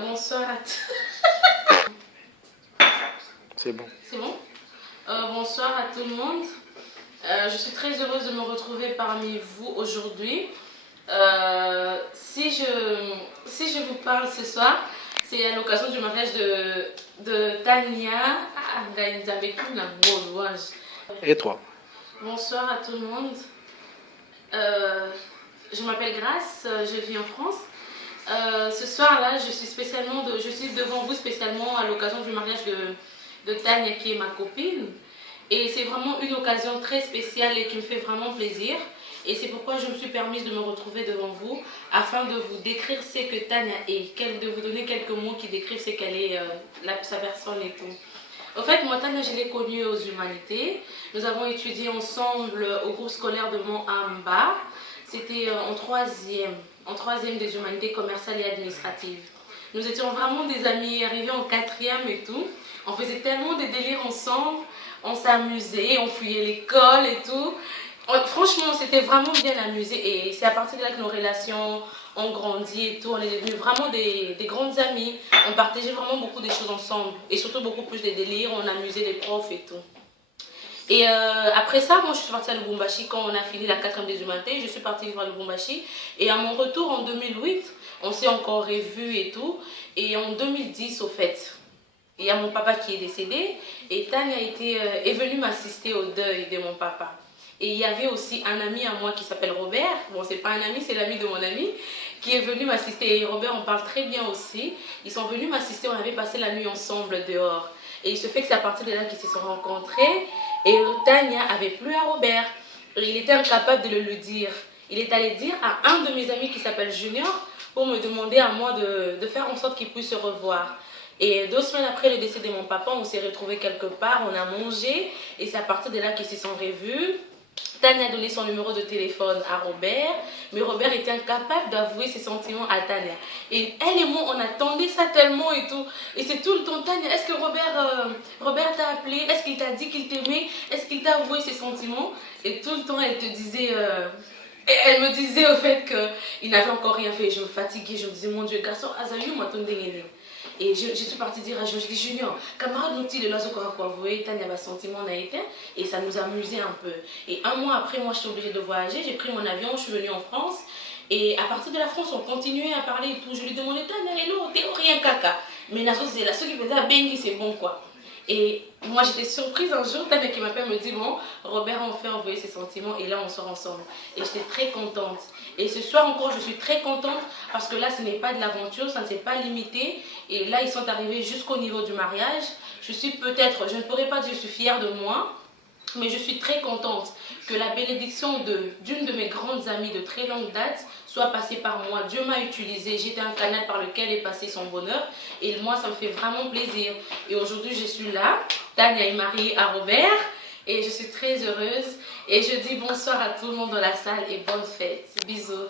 Bonsoir à tous. C'est bon. C'est bon. Bonsoir à tout le monde. Je suis très heureuse de me retrouver parmi vous aujourd'hui. Si je vous parle ce soir, c'est à l'occasion du mariage de Tania. Et toi? Bonsoir à tout le monde. Je m'appelle Grace, je vis en France. Ce soir-là, je suis devant vous spécialement à l'occasion du mariage de Tania, qui est ma copine. Et c'est vraiment une occasion très spéciale et qui me fait vraiment plaisir. Et c'est pourquoi je me suis permise de me retrouver devant vous afin de vous décrire ce que Tania est, de vous donner quelques mots qui décrivent ce qu'elle est, sa personne et tout. En fait, moi, Tania, je l'ai connue aux humanités. Nous avons étudié ensemble au groupe scolaire de Mont-Amba. C'était en troisième des humanités commerciales et administratives. Nous étions vraiment des amis, arrivés en quatrième et tout. On faisait tellement des délires ensemble, on s'amusait, on fouillait l'école et tout. Franchement, on s'était vraiment bien amusé et c'est à partir de là que nos relations ont grandi et tout. On est devenus vraiment des grandes amies. On partageait vraiment beaucoup de choses ensemble et surtout beaucoup plus des délires. On amusait les profs et tout. Et après ça, moi je suis partie à Lubumbashi quand on a fini la 4e des humanités. Je suis partie vivre à Lubumbashi. Et à mon retour en 2008, on s'est encore revus et tout. Et en 2010, au fait, il y a mon papa qui est décédé. Et Tania est venue m'assister au deuil de mon papa. Et il y avait aussi un ami à moi qui s'appelle Robert. Bon, c'est pas un ami, c'est l'ami de mon ami qui est venu m'assister. Et Robert, on parle très bien aussi. Ils sont venus m'assister, on avait passé la nuit ensemble dehors. Et il se fait que c'est à partir de là qu'ils se sont rencontrés. Et Tania avait plu à Robert. Et il était incapable de le lui dire. Il est allé dire à un de mes amis qui s'appelle Junior pour me demander à moi de faire en sorte qu'ils puissent se revoir. Et 2 semaines après le décès de mon papa, on s'est retrouvés quelque part, on a mangé. Et c'est à partir de là qu'ils se sont revus. Tania a donné son numéro de téléphone à Robert, mais Robert était incapable d'avouer ses sentiments à Tania. Et elle et moi, on attendait ça tellement et tout. Et c'est tout le temps, Tania, est-ce que Robert t'a appelé? Est-ce qu'il t'a dit qu'il t'aimait? Est-ce qu'il t'a avoué ses sentiments? Et tout le temps, elle te disait... elle me disait au fait qu'il n'avait encore rien fait. Je me fatiguais, je me disais, mon Dieu, garçon, Azayu m'a tombé. Et je suis partie dire à Georges Junior, camarade nous-t-il de l'Azokora quoi, vous voyez, Tania, sentiment on a été, et ça nous amusait un peu. Et un mois après, moi, j'étais obligée de voyager, j'ai pris mon avion, je suis venue en France, et à partir de la France, on continuait à parler et tout. Je lui demandais, Tania, hello, t'es rien caca. Mais Nazo, c'est là, ceux qui faisaient Bengi, c'est bon quoi. Et moi, j'étais surprise un jour, Tania qui m'appelle me dit, bon, Robert a enfin envoyé ses sentiments, et là, on sort ensemble. Et j'étais très contente. Et ce soir encore, je suis très contente parce que là, ce n'est pas de l'aventure, ça ne s'est pas limité. Et là, ils sont arrivés jusqu'au niveau du mariage. Je ne pourrais pas dire que je suis fière de moi, mais je suis très contente que la bénédiction d'une de mes grandes amies de très longue date soit passée par moi. Dieu m'a utilisée, j'étais un canal par lequel est passé son bonheur. Et moi, ça me fait vraiment plaisir. Et aujourd'hui, je suis là. Tania est mariée à Robert. Et je suis très heureuse. Et je dis bonsoir à tout le monde dans la salle et bonne fête. Bisous.